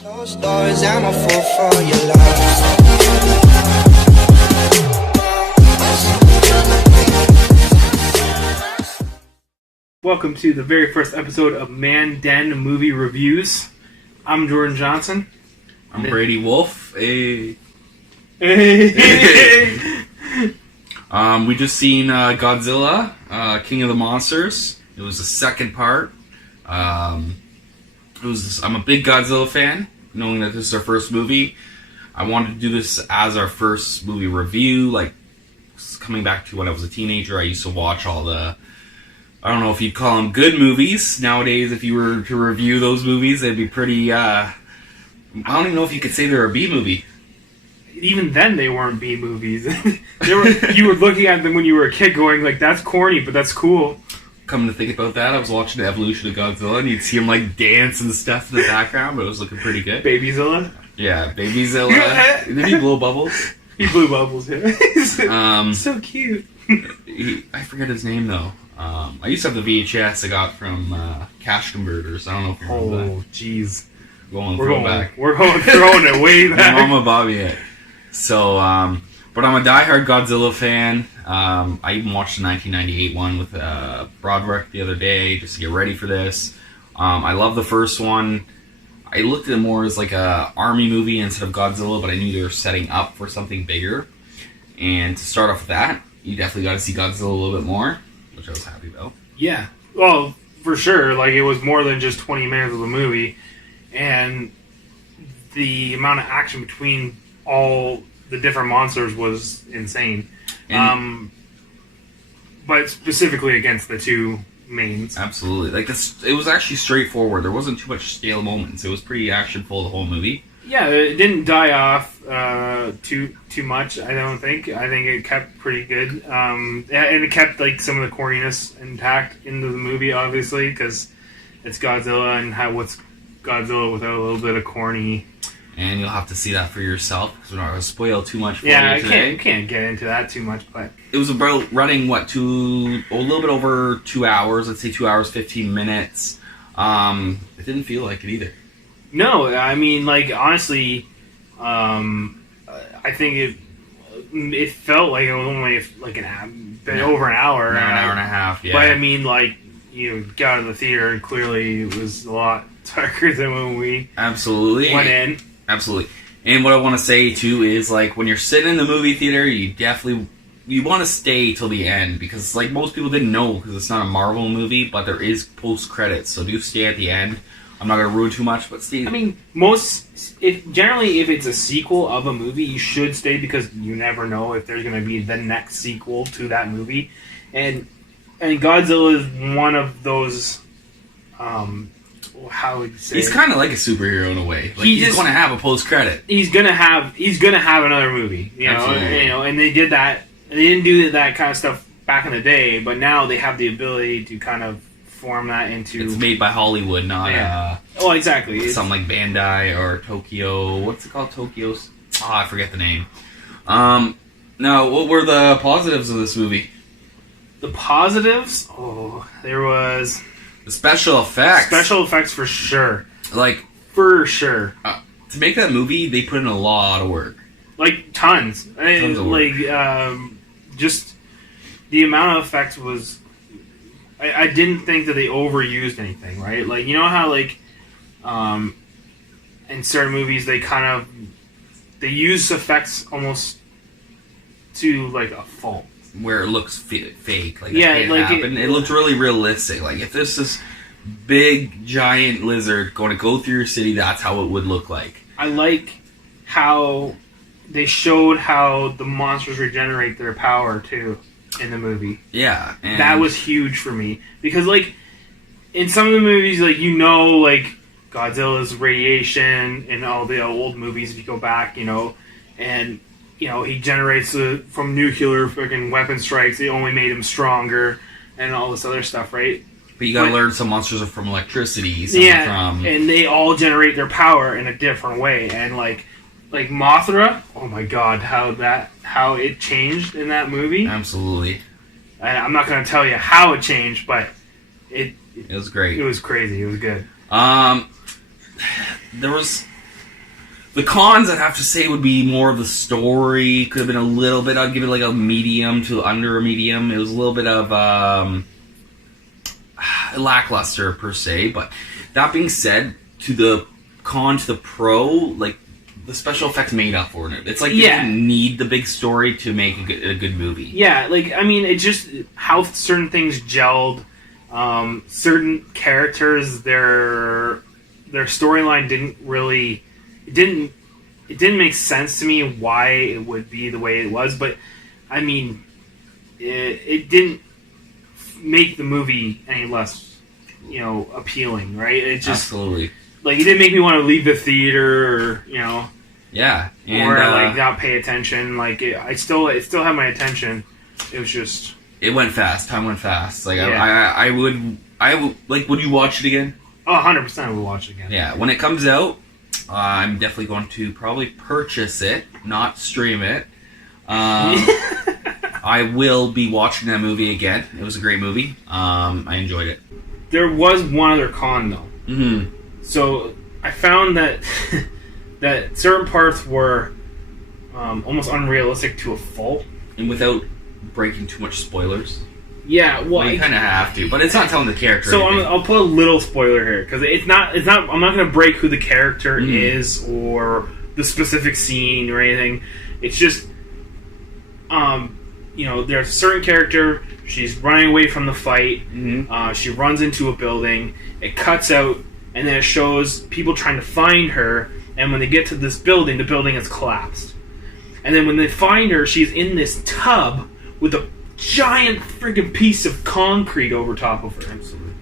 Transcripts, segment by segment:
Closed doors, I'm a fool for your love. Welcome to the very first episode of Man Den Movie Reviews. I'm Jordan Johnson. I'm Brady Wolf. Hey. Hey. We just seen Godzilla, King of the Monsters. It was the second part. I'm a big Godzilla fan, knowing that this is our first movie. I wanted to do this as our first movie review, like coming back to when I was a teenager. I used to watch all the, I don't know if you'd call them good movies. Nowadays, if you were to review those movies, they'd be pretty, I don't even know if you could say they're a B movie. Even then, they weren't B movies. You were looking at them when you were a kid going, like, that's corny, but that's cool. Coming to think about that, I was watching the evolution of Godzilla, and you'd see him like dance and stuff in the background, but it was looking pretty good. Babyzilla? Yeah, Babyzilla. Did he blow bubbles? He blew bubbles, yeah. So cute. I forget his name, though. I used to have the VHS I got from Cash Converters. I don't know if you remember that. Oh, jeez. We're going throwing it way back. My mama bought me it. So, but I'm a diehard Godzilla fan. I even watched the 1998 one with Broderick the other day just to get ready for this. I love the first one. I looked at it more as like a army movie instead of Godzilla, but I knew they were setting up for something bigger. And to start off with that, you definitely got to see Godzilla a little bit more, which I was happy about. Yeah, well, for sure. Like, it was more than just 20 minutes of the movie, and the amount of action between all the different monsters was insane. But specifically against the two mains. Absolutely. Like this, it was actually straightforward. There wasn't too much stale moments. It was pretty actionful the whole movie. Yeah, it didn't die off too much, I don't think. I think it kept pretty good. And it kept like some of the corniness intact into the movie, obviously, because it's Godzilla, and what's Godzilla without a little bit of corny. And you'll have to see that for yourself, because we're not going to spoil too much for you I today. can't get into that too much, but... It was about running, a little bit over 2 hours, let's say 2 hours, 15 minutes. It didn't feel like it either. No, I mean, like, honestly, I think it felt like it was only like over an hour. An hour and a half, yeah. But I mean, like, you got out of the theater and clearly it was a lot darker than when we went in. Absolutely. And what I want to say, too, is, like, when you're sitting in the movie theater, you want to stay till the end, because, like, most people didn't know, because it's not a Marvel movie, but there is post-credits, so do stay at the end. I'm not going to ruin too much, but stay. I mean, generally, if it's a sequel of a movie, you should stay, because you never know if there's going to be the next sequel to that movie. And Godzilla is one of those... how would you say? He's kind of like a superhero in a way. Like, he's going to have a post credit. He's gonna have another movie. You know, and they did that. They didn't do that kind of stuff back in the day, but now they have the ability to kind of form that into. It's made by Hollywood, not oh, exactly. Something like Bandai or Tokyo. What's it called? Tokyo's. Oh, I forget the name. Now, what were the positives of this movie? The positives? Oh, there was. The special effects. Special effects for sure. Like, for sure. To make that movie, they put in a lot of work. Like, tons. Tons of work. Like, just the amount of effects was... I didn't think that they overused anything, right? Like, you know how, like, in certain movies, they use effects almost to, like, a fault. Where it looks fake, like it looked really realistic. Like, if this is big giant lizard going to go through your city, that's how it would look like. I like how they showed how the monsters regenerate their power too in the movie. Yeah, and that was huge for me, because like in some of the movies, like, you know, like Godzilla's radiation in all the old movies, if you go back, you know, and you know, he generates from nuclear freaking weapon strikes. It only made him stronger, and all this other stuff, right? But you gotta learn some monsters are from electricity. And they all generate their power in a different way. And like Mothra, oh my god, how it changed in that movie. Absolutely. I'm not gonna tell you how it changed, but it was great. It was crazy. It was good. There was The cons, I'd have to say, would be more of the story. Could have been a little bit. I'd give it like a medium to under a medium. It was a little bit of lackluster per se. But that being said, to the con to the pro, like the special effects made up for it. It's like you didn't need the big story to make a good movie. Yeah, like I mean, it just how certain things gelled. Certain characters, their storyline it didn't make sense to me why it would be the way it was, but I mean it didn't make the movie any less appealing, right? It just absolutely, like, it didn't make me want to leave the theater or yeah, and, or like not pay attention. Like it still had my attention. It was just, it went fast. Time went fast. Like I would like. Would you watch it again? Oh, 100% I would watch it again. Yeah, when it comes out, I'm definitely going to probably purchase it, not stream it. I will be watching that movie again. It was a great movie. I enjoyed it. There was one other con though. Mm-hmm. So I found that that certain parts were almost unrealistic to a fault, and without breaking too much spoilers. Yeah, well, you kind of have to, but it's not telling the character. So I'll put a little spoiler here because it's not. I'm not going to break who the character is or the specific scene or anything. It's just, there's a certain character. She's running away from the fight. Mm-hmm. She runs into a building. It cuts out, and then it shows people trying to find her. And when they get to this building, the building has collapsed. And then when they find her, she's in this tub with a giant freaking piece of concrete over top of her. Absolutely.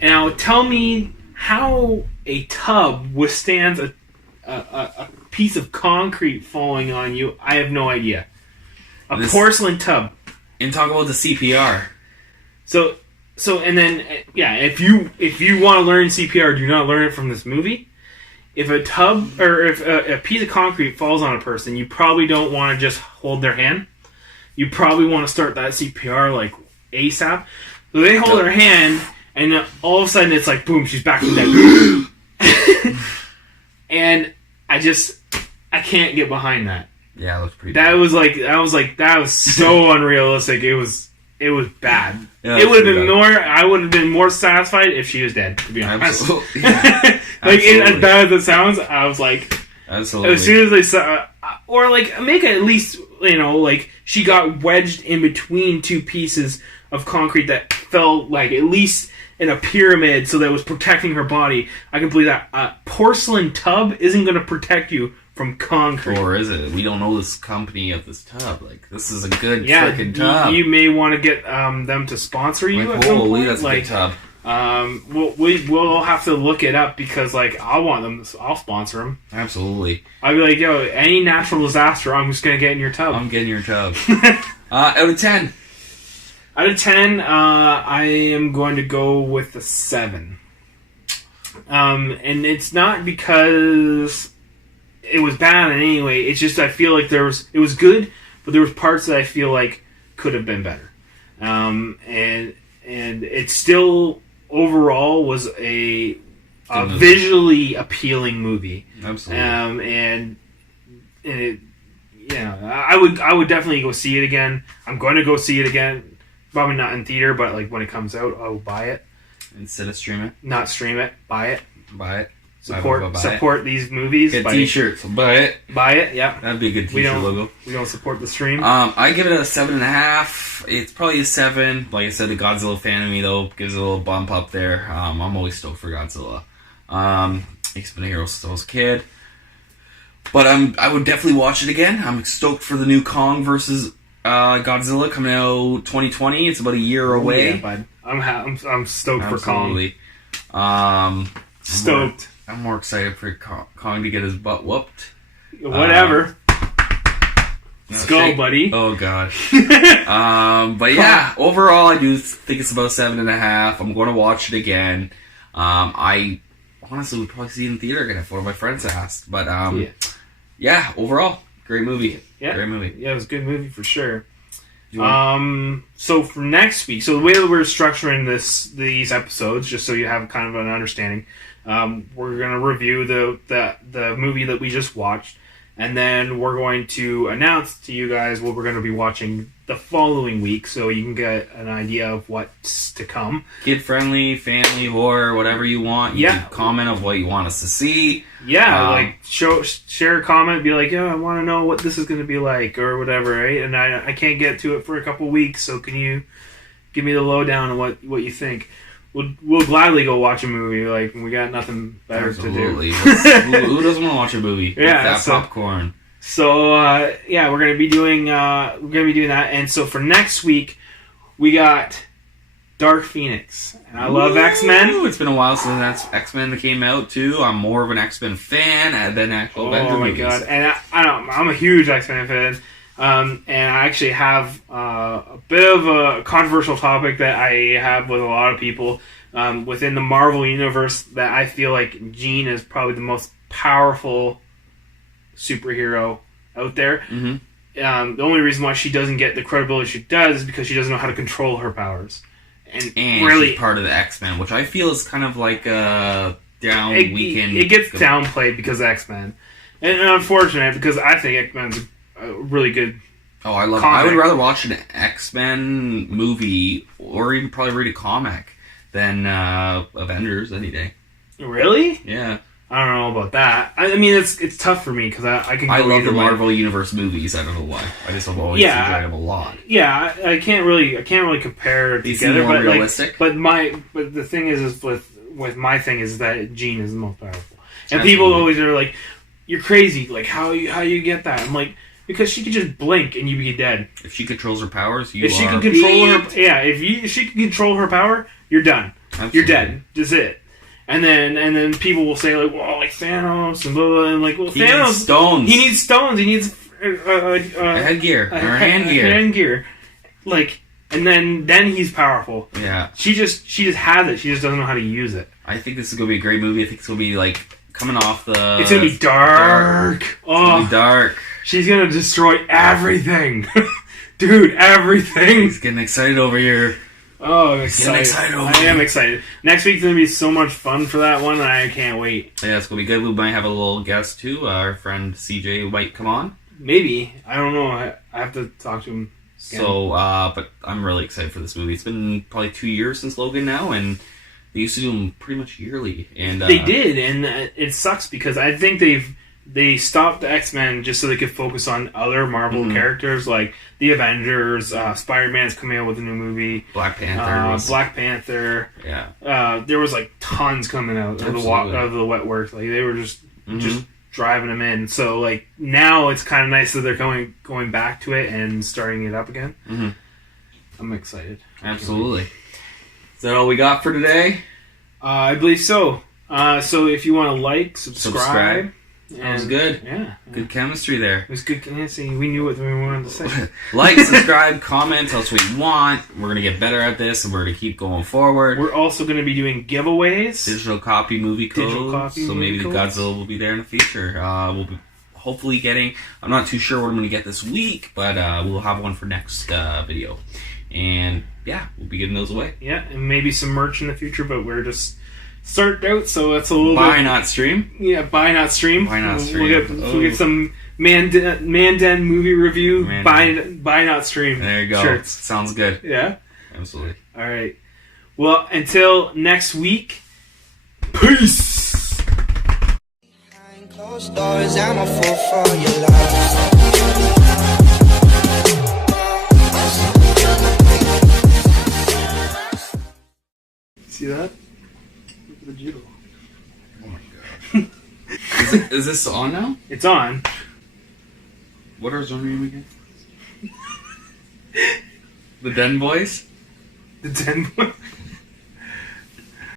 Now, tell me how a tub withstands a piece of concrete falling on you. I have no idea. A porcelain tub. And talk about the CPR. So, and then, if you want to learn CPR, do not learn it from this movie. If a tub, or if a piece of concrete falls on a person, you probably don't want to just hold their hand. You probably want to start that CPR, like, ASAP. So they hold her hand, and then all of a sudden it's like, boom, she's back to dead. And I can't get behind that. Yeah, it looks pretty bad. That was so unrealistic. It was bad. Yeah, it would have been more. I would have been more satisfied if she was dead. To be honest, absolutely. Yeah. As bad as it sounds, I was like, absolutely. As soon as they saw, or like make it at least like she got wedged in between two pieces of concrete that fell like at least in a pyramid, so that it was protecting her body. I can believe that. A porcelain tub isn't going to protect you from concrete. Or is it? We don't know this company of this tub. Like, this is a good freaking tub. You may want to get them to sponsor you at some point. That's a good tub. We'll have to look it up because, like, I'll sponsor them. Absolutely. I'll be like, yo, any natural disaster, I'm just going to get in your tub. I'm getting your tub. Out of 10. Out of 10, I am going to go with a 7. And it's not because it was bad in any way. It's just I feel like it was good, but there was parts that I feel like could have been better. And it still overall was a visually appealing movie. Absolutely. And it, I would definitely go see it again. I'm going to go see it again. Probably not in theater, but like when it comes out, I'll buy it. Instead of stream it? Not stream it. Buy it. Buy it. Support these movies. Get t-shirts. Buy it. Buy it, yeah. That'd be a good t-shirt logo. We don't support the stream. I give it a 7.5. It's probably a 7. Like I said, the Godzilla fan of me, though, gives it a little bump up there. I'm always stoked for Godzilla. It's been a hero since I was a kid. But I would definitely watch it again. I'm stoked for the new Kong versus Godzilla coming out 2020. It's about a year away. Yeah, bud. I'm stoked for Kong. Stoked. I'm more excited for Kong to get his butt whooped. Whatever. Let's go, buddy. Oh, God. But yeah, overall, I do think it's about 7.5. I'm going to watch it again. I honestly would probably see it in theater again if one of my friends asked. But yeah, overall, great movie. Yeah. Great movie. Yeah, it was a good movie for sure. So for next week, so the way that we're structuring these episodes, just so you have kind of an understanding, We're going to review the movie that we just watched, and then we're going to announce to you guys what we're going to be watching the following week, so you can get an idea of what's to come. Kid-friendly, family, horror, whatever you want. You Yeah. can comment of what you want us to see. Yeah, like share a comment, be like, I want to know what this is going to be like, or whatever, right? And I can't get to it for a couple weeks, so can you give me the lowdown on what you think? We'll gladly go watch a movie. Like, we got nothing better Absolutely. to do. Who doesn't want to watch a movie? Yeah, With that so- popcorn. So we're gonna be doing that, and so for next week we got Dark Phoenix, and I love X-Men. It's been a while since that's X-Men came out too. I'm more of an X-Men fan than actual Avenger Oh my movies. god! And I'm a huge X-Men fan, and I actually have a bit of a controversial topic that I have with a lot of people within the Marvel universe. That I feel like Jean is probably the most powerful superhero out there. Mm-hmm. The only reason why she doesn't get the credibility she does is because she doesn't know how to control her powers. And really, she's part of the X-Men, which I feel is kind of like a down weekend. It gets downplayed because of X-Men. And unfortunate, because I think X-Men's a really good Oh, I love comic. I would rather watch an X-Men movie or even probably read a comic than Avengers any day. Really? Yeah. I don't know about that. I mean, it's tough for me because I can. I go love either the way. Marvel Universe movies. I don't know why. I just have always enjoyed them a lot. Yeah, I can't really compare it They together. seem more but realistic. But the thing is with my thing is that Jean is the most powerful, and Absolutely. people always are like, "You're crazy! Like how you get that?" I'm like, because she could just blink and you'd be dead. If she controls her powers, If she can control her, if she can control her power, you're done. Absolutely. You're dead. That's it. And then people will say like, well, like Thanos and blah blah, and like, well, He Thanos needs stones. He needs stones. He needs a headgear or handgear. Handgear. Like, and then he's powerful. Yeah. She just has it. She just doesn't know how to use it. I think this is gonna be a great movie. I think it's gonna be like coming off the. It's gonna be dark. It's gonna be dark. She's gonna destroy everything, dude. Everything. He's getting excited over here. Oh, I'm Getting excited. excited over I am here. excited. Next week's gonna be so much fun for that one, and I can't wait. Yeah, it's gonna be good. We might have a little guest too. Our friend CJ might come on. Maybe, I don't know. I have to talk to him again. So, but I'm really excited for this movie. It's been probably 2 years since Logan now, and they used to do them pretty much yearly. And They did, and it sucks because I think they stopped the X-Men just so they could focus on other Marvel characters like the Avengers. Spider-Man's coming out with a new movie. Black Panther. Black Panther. Yeah. There was like tons coming out of the wet work. Like they were just driving them in. So like now it's kind of nice that they're going back to it and starting it up again. Mm-hmm. I'm excited. Absolutely. Is that all we got for today? I believe so. So if you want to like, subscribe. That was good. Yeah. Good chemistry there. It was good. Yeah, see, we knew what we wanted to say. Like, subscribe, comment, tell us what you want. We're going to get better at this, and we're going to keep going forward. We're also going to be doing giveaways. Digital copy movie codes. So maybe the Godzilla will be there in the future. We'll be hopefully getting... I'm not too sure what I'm going to get this week, but we'll have one for next video. And, yeah, we'll be getting those away. Yeah, and maybe some merch in the future, but we're just... started out, so that's a little Buy, bit... not stream. Yeah, buy, not stream. Buy, not stream. We'll get some Mandan movie review. Mandan. Buy, not stream. There you go. Shirts. Sounds good. Yeah? Absolutely. All right. Well, until next week, peace! Behind closed doors, I'm a fool for your love. See that? Look at the jiggle. Oh my god. Is this on now? It's on. What is our name again? The Den Boys? The 10